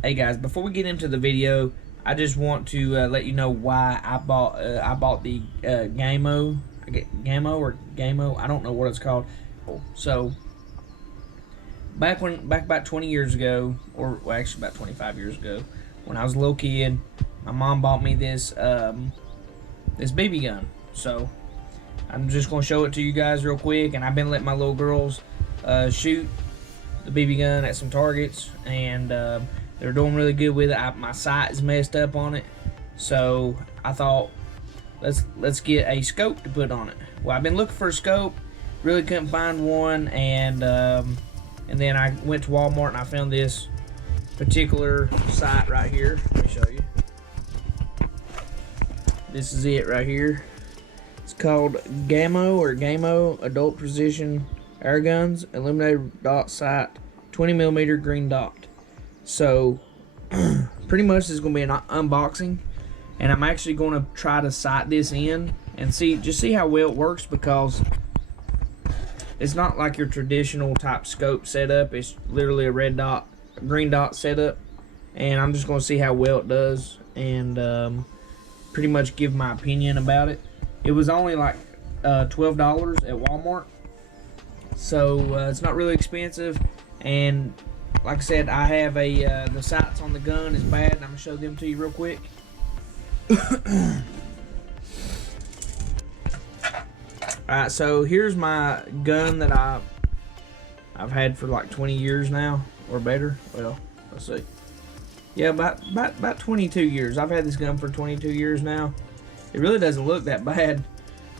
Hey guys, before we get into the video, I just want to let you know why I bought the Gamo. Gamo or Gamo. I don't know what it's called. So back about 20 years ago, or well, actually about 25 years ago, when I was a little kid, my mom bought me this this BB gun. So I'm just gonna show it to you guys real quick, and I've been letting my little girls shoot the BB gun at some targets, and they're doing really good with it. My sight is messed up on it, so I thought let's get a scope to put on it. Well, I've been looking for a scope, really couldn't find one, and then I went to Walmart and I found this particular sight right here. Let me show you. This is it right here. It's called Gamo Adult Precision Air Guns Illuminated Dot Sight 20mm green dot. So pretty much this is going to be an unboxing, and I'm actually going to try to sight this in and see how well it works, because it's not like your traditional type scope setup. It's literally a green dot setup, and I'm just going to see how well it does and pretty much give my opinion about it. It was only like $12 at Walmart, so it's not really expensive. And like I said, I have the sights on the gun is bad, and I'm gonna show them to you real quick. Alright, so here's my gun that I've had for like 20 years now, or better. Well, let's see. Yeah, about 22 years. I've had this gun for 22 years now. It really doesn't look that bad.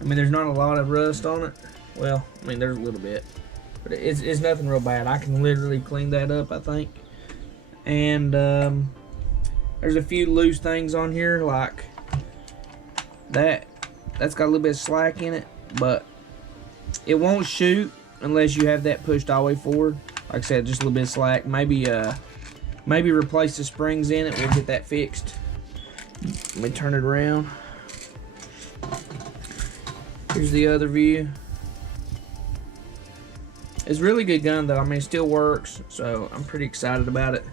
I mean, there's not a lot of rust on it. Well, I mean, there's a little bit, but it's nothing real bad. I can literally clean that up, I think. And there's a few loose things on here, like that's got a little bit of slack in it, but it won't shoot unless you have that pushed all the way forward. Like I said, just a little bit of slack. Maybe replace the springs in it. We'll get that fixed. Let me turn it around. Here's the other view. It's a really good gun though. I mean, it still works, so I'm pretty excited about it.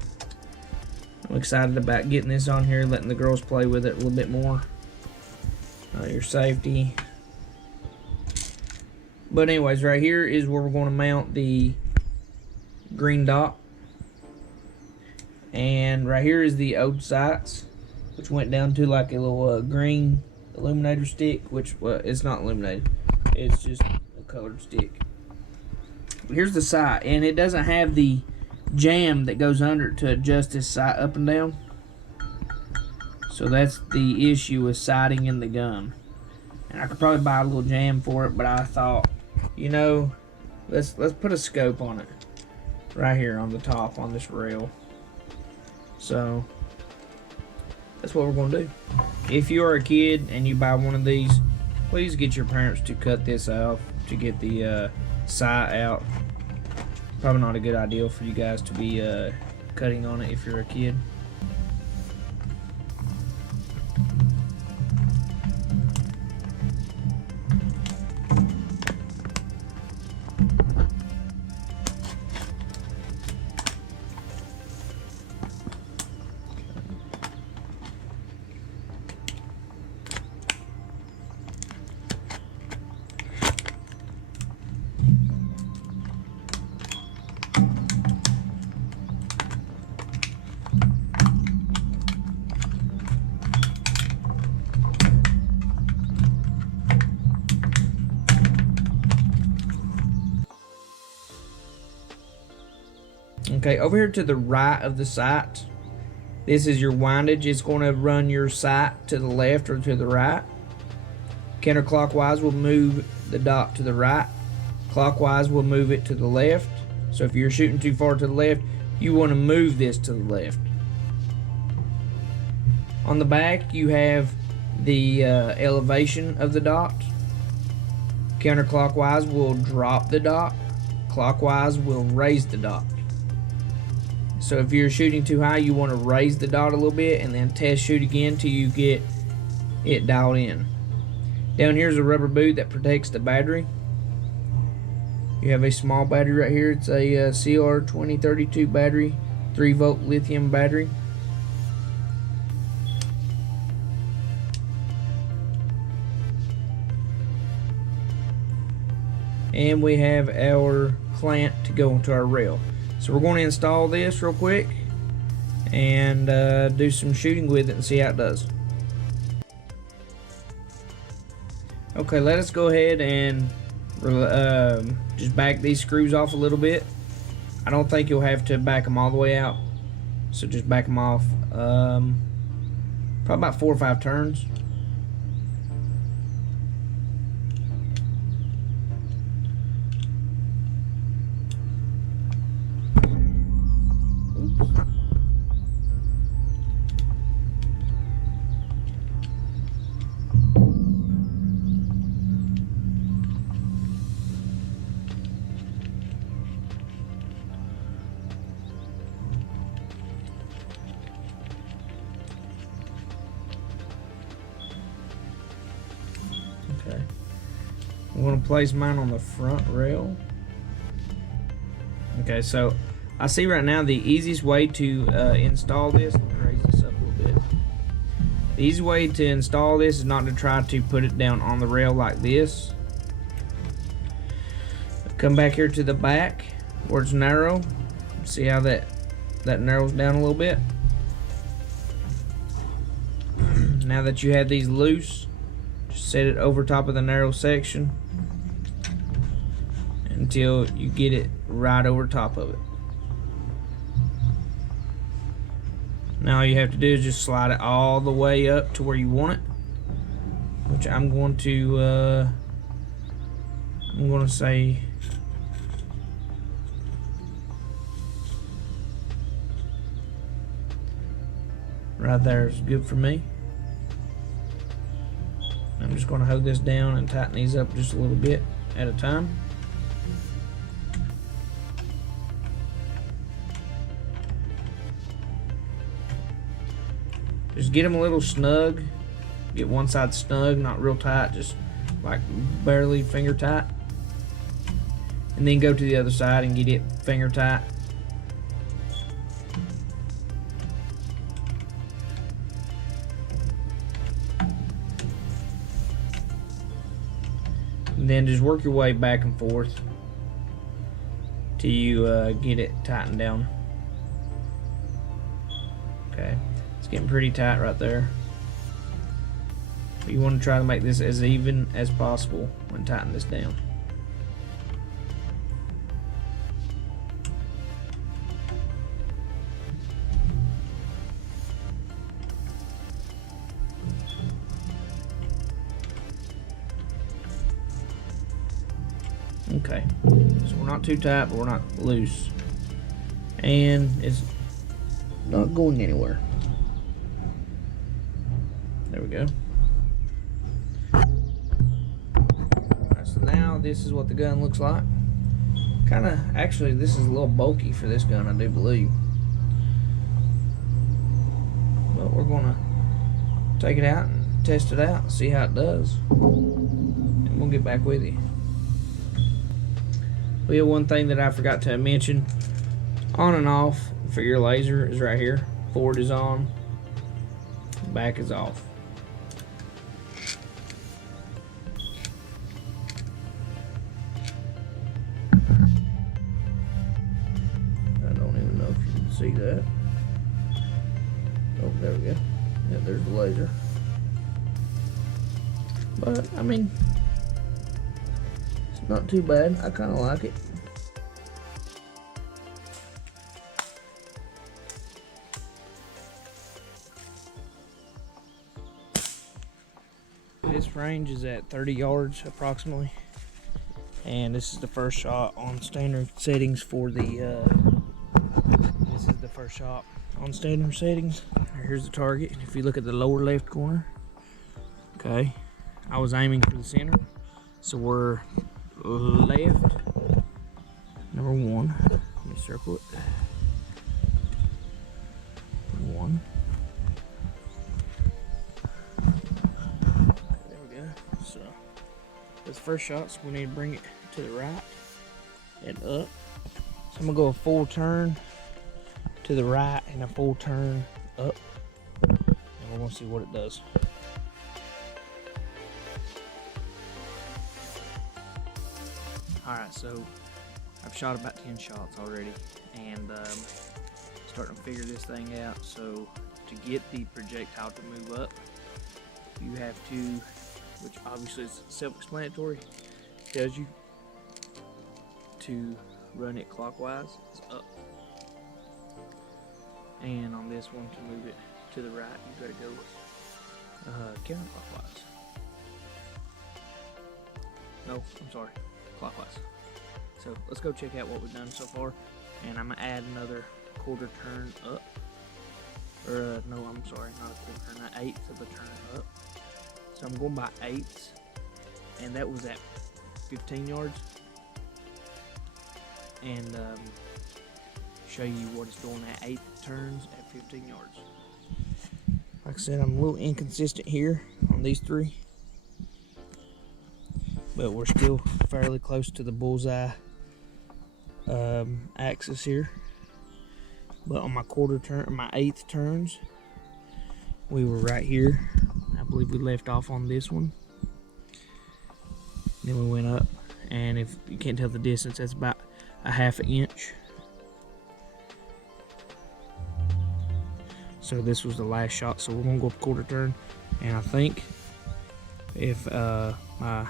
I'm excited about getting this on here, letting the girls play with it a little bit more. Your safety. But anyways, right here is where we're going to mount the green dot. And right here is the old sights, which went down to like a little green illuminator stick, which, well, it's not illuminated. It's just a colored stick. Here's the sight, and it doesn't have the jam that goes under it to adjust this sight up and down. So that's the issue with sighting in the gun. And I could probably buy a little jam for it, but I thought, you know, let's put a scope on it right here on the top on this rail. So that's what we're going to do. If you are a kid and you buy one of these, please get your parents to cut this off to get the sight out. Probably not a good idea for you guys to be cutting on it if you're a kid. Okay, over here to the right of the sight, this is your windage. It's going to run your sight to the left or to the right. Counterclockwise will move the dot to the right. Clockwise will move it to the left. So if you're shooting too far to the left, you want to move this to the left. On the back, you have the elevation of the dot. Counterclockwise will drop the dot. Clockwise will raise the dot. So if you're shooting too high, you want to raise the dot a little bit and then test shoot again till you get it dialed in. Down here is a rubber boot that protects the battery. You have a small battery right here. It's a CR2032 battery. 3-volt lithium battery. And we have our clamp to go into our rail. So we're going to install this real quick and do some shooting with it and see how it does. Okay, let us go ahead and just back these screws off a little bit. I don't think you'll have to back them all the way out, so just back them off probably about 4 or 5 turns. Okay, I'm going to place mine on the front rail. Okay, so I see right now the easiest way to install this, let me raise this up a little bit. The easy way to install this is not to try to put it down on the rail like this. Come back here to the back where it's narrow. See how that narrows down a little bit. Now that you have these loose, just set it over top of the narrow section until you get it right over top of it. Now all you have to do is just slide it all the way up to where you want it, which I'm going to say right there is good for me. I'm just going to hold this down and tighten these up just a little bit at a time. Just get them a little snug. Get one side snug, not real tight, just like barely finger tight. And then go to the other side and get it finger tight. And then just work your way back and forth till you get it tightened down. Okay, it's getting pretty tight right there. But you want to try to make this as even as possible when tightening this down. Okay, so we're not too tight, but we're not loose. And it's not going anywhere. There we go. Alright, so now this is what the gun looks like. Actually, this is a little bulky for this gun, I do believe. But we're gonna take it out and test it out and see how it does. And we'll get back with you. We have one thing that I forgot to mention. On and off for your laser is right here. Forward is on, back is off. I don't even know if you can see that. Oh, there we go. Yeah, there's the laser. But, I mean, it's not too bad. I kind of like it. This range is at 30 yards approximately, and this is the first shot on standard settings for the this is the first shot on standard settings. Here's the target. If you look at the lower left corner, okay, I was aiming for the center, so we're left number one. Let me circle it. One. This first shot, so we need to bring it to the right and up. So I'm gonna go a full turn to the right and a full turn up, and we're gonna see what it does. Alright, so I've shot about 10 shots already, and starting to figure this thing out. So to get the projectile to move up, you have to, which obviously is self-explanatory, tells you to run it clockwise, it's up. And on this one, to move it to the right, you gotta go counterclockwise. No, I'm sorry, clockwise. So let's go check out what we've done so far. And I'm gonna add another quarter turn up. Or no, I'm sorry, not a quarter turn, an eighth of a turn up. So I'm going by eighths, and that was at 15 yards. And show you what it's doing at 8 turns at 15 yards. Like I said, I'm a little inconsistent here on these three, but we're still fairly close to the bullseye axis here. But on my quarter turn, my eighth turns, we were right here. I believe we left off on this one. Then we went up, and if you can't tell the distance, that's about a half an inch. So this was the last shot, so we're gonna go up quarter turn, and I think if my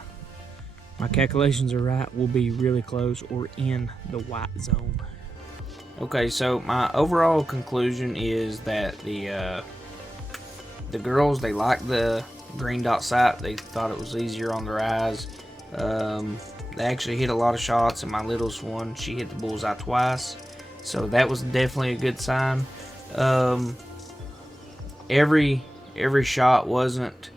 calculations are right, we'll be really close or in the white zone. Okay, so my overall conclusion is that the girls, they liked the green dot sight. They thought it was easier on their eyes. They actually hit a lot of shots, and my littlest one, she hit the bullseye twice, so that was definitely a good sign. Every shot wasn't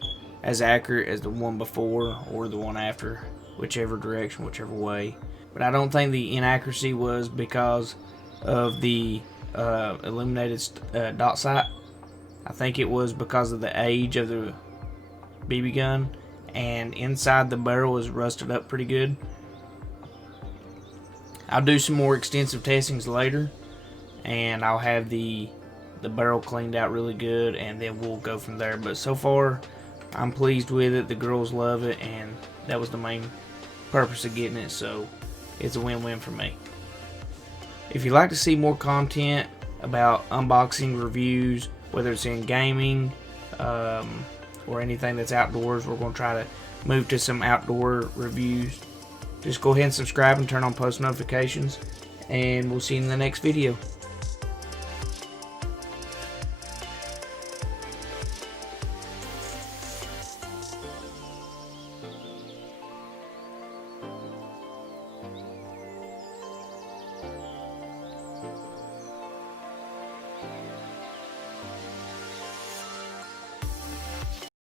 as accurate as the one before or the one after, whichever direction, whichever way. But I don't think the inaccuracy was because of the illuminated dot sight. I think it was because of the age of the BB gun, and inside the barrel is rusted up pretty good. I'll do some more extensive testings later, and I'll have the barrel cleaned out really good, and then we'll go from there. But so far, I'm pleased with it. The girls love it, and that was the main purpose of getting it, so it's a win-win for me. If you'd like to see more content about unboxing reviews, whether it's in gaming or anything that's outdoors, we're going to try to move to some outdoor reviews. Just go ahead and subscribe and turn on post notifications, and we'll see you in the next video.